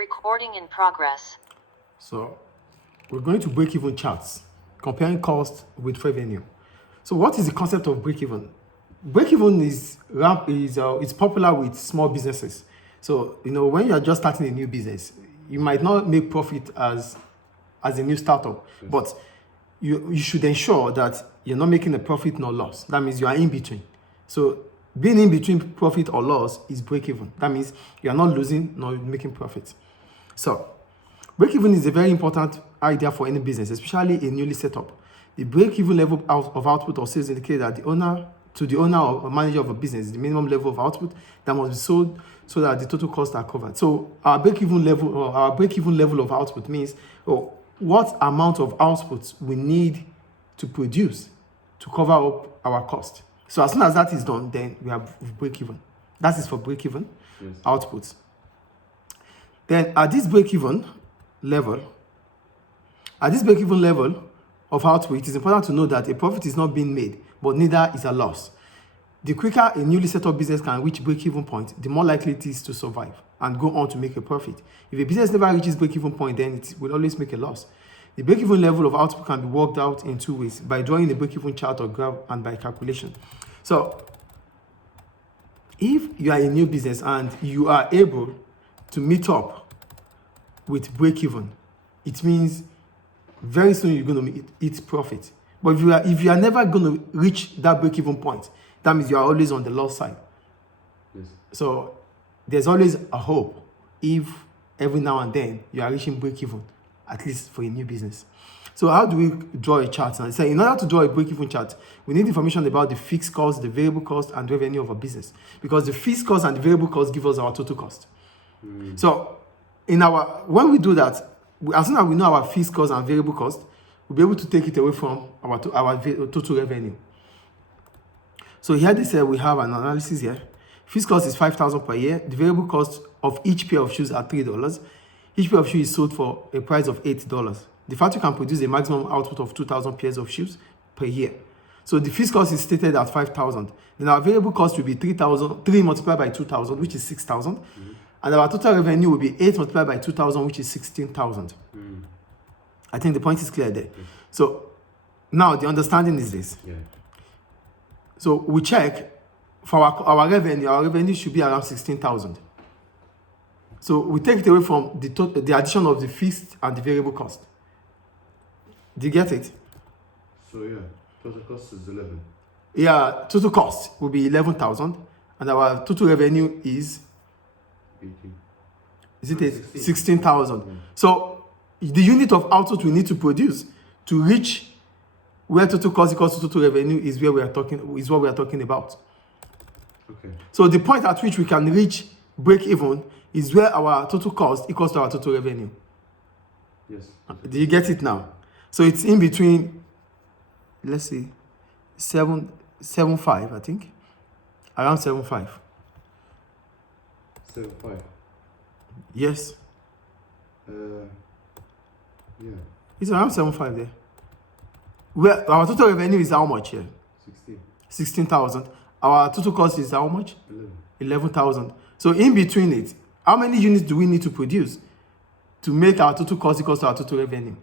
Recording in progress. So we're going to break-even charts, comparing cost with revenue. So what is the concept of break-even? Break-even is it's popular with small businesses. So when you're just starting a new business, you might not make profit as a new startup, but you should ensure that you're not making a profit nor loss. That means you are in between. So being in between profit or loss is break-even. That means you are not losing nor making profit. So break-even is a very important idea for any business, especially a newly set up. The break-even level of output or sales indicate that the owner or manager of a business, the minimum level of output that must be sold so that the total costs are covered. So our break-even level of output means what amount of output we need to produce to cover up our cost. So as soon as that is done, then we have break-even. That is for break-even output. Then at this break-even level of output, it is important to know that a profit is not being made, but neither is a loss. The quicker a newly set up business can reach break-even point, the more likely it is to survive and go on to make a profit. If a business never reaches break-even point, then it will always make a loss. The break-even level of output can be worked out in two ways: by drawing a break-even chart or graph and by calculation. So if you are a new business and you are able to meet up with break-even, it means very soon you're going to eat profit. But if you are never going to reach that break-even point, that means you are always on the loss side. Yes. So there's always a hope if every now and then you are reaching break-even, at least for a new business. So how do we draw a chart? And in order to draw a break-even chart, we need information about the fixed cost, the variable cost, and revenue of a business, because the fixed cost and the variable cost give us our total cost. So when we do that, as soon as we know our fixed cost and variable cost, we'll be able to take it away from our total revenue. So here they say we have an analysis here. Fixed cost is $5,000 per year. The variable cost of each pair of shoes are $3. Each pair of shoes is sold for a price of $8. The factory can produce a maximum output of 2,000 pairs of shoes per year. So the fixed cost is stated at 5,000. Then our variable cost will be 3 multiplied by 2,000, which is 6,000. And our total revenue will be 8 multiplied by 2,000, which is 16,000. I think the point is clear there. So now the understanding is this. So we check for our revenue. Our revenue should be around 16,000. So we take it away from the addition of the fixed and the variable cost. Do you get it? So total cost is 11. Yeah, total cost will be 11,000, and our total revenue is 18. Is it 16,000? So the unit of output we need to produce to reach where total cost equals to total revenue is what we are talking about. Okay. So the point at which we can reach break even is where our total cost equals to our total revenue. Yes. Do you get it now? So it's in between, let's see, 7.5, I think. Around 7.5. 7.5. Yes. Yeah. It's around 7.5 there. Where our total revenue is how much here? 16,000. Our total cost is how much? 11,000. So in between it, how many units do we need to produce to make our total cost equals to our total revenue?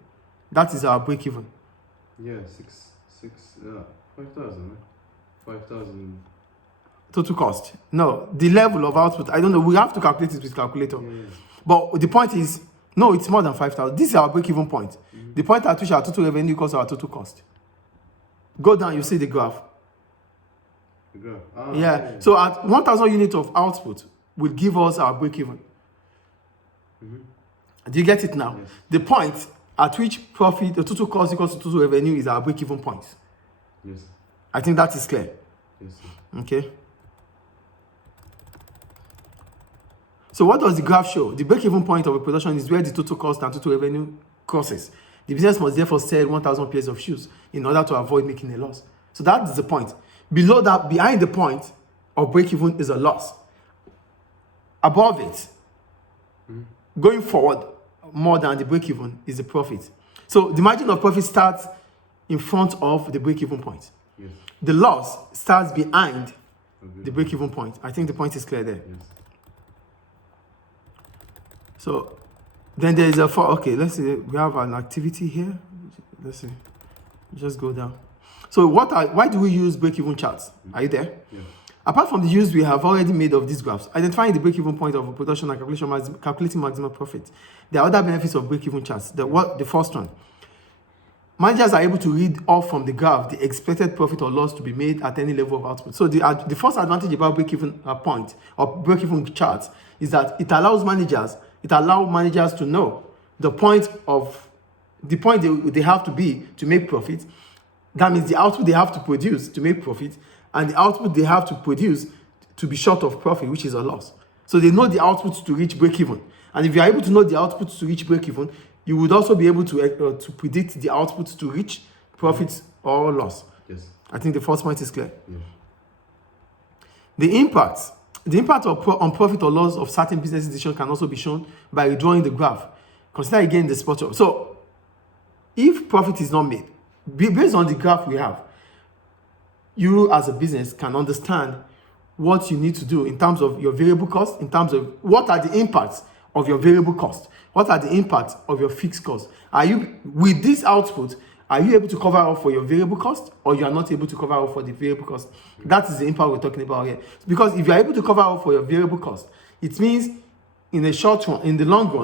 That is our break even. Yeah, 5,000. 5,000. Total cost. No, the level of output. I don't know. We have to calculate it with calculator. But the point is, no, it's more than 5,000. This is our break-even point. The point at which our total revenue equals our total cost. Go down, you see the graph. The graph. Yeah. So at 1,000 units of output will give us our break-even. Do you get it now? Yes. The point at which the total cost equals to total revenue is our break-even point. Yes. I think that is clear. Yes, sir. Okay. So what does the graph show? The break-even point of a production is where the total cost and total revenue crosses. The business must therefore sell 1,000 pairs of shoes in order to avoid making a loss. So that is the point. Below that, behind the point of break-even is a loss. Above it, going forward, more than the break-even is the profit. So the margin of profit starts in front of the break-even point. Yes. The loss starts behind the break-even point. I think the point is clear there. Yes. So Then there is a okay, let's see, we have an activity here. Let's see, just go down. So why do we use break-even charts? Are you there? Yeah. Apart from the use we have already made of these graphs, identifying the break-even point of a production and calculating maximum profit, there are other benefits of break-even charts. The first one, managers are able to read off from the graph the expected profit or loss to be made at any level of output. So the first advantage about break-even point or break-even charts is that it allows managers to know the point they have to be to make profit. That means the output they have to produce to make profit, and the output they have to produce to be short of profit, which is a loss. So they know the output to reach break-even. And if you are able to know the output to reach break-even, you would also be able to predict the output to reach profit or loss. Yes. I think the first point is clear. Yeah. The impact on profit or loss of certain business decisions can also be shown by redrawing the graph. Consider again the spot job. So if profit is not made, based on the graph we have, you as a business can understand what you need to do in terms of your variable cost, in terms of what are the impacts of your variable cost, what are the impacts of your fixed cost. Are you, with this output, are you able to cover up for your variable cost, or you are not able to cover up for the variable cost? That is the impact we're talking about here. Because if you are able to cover up for your variable cost, it means in the long run,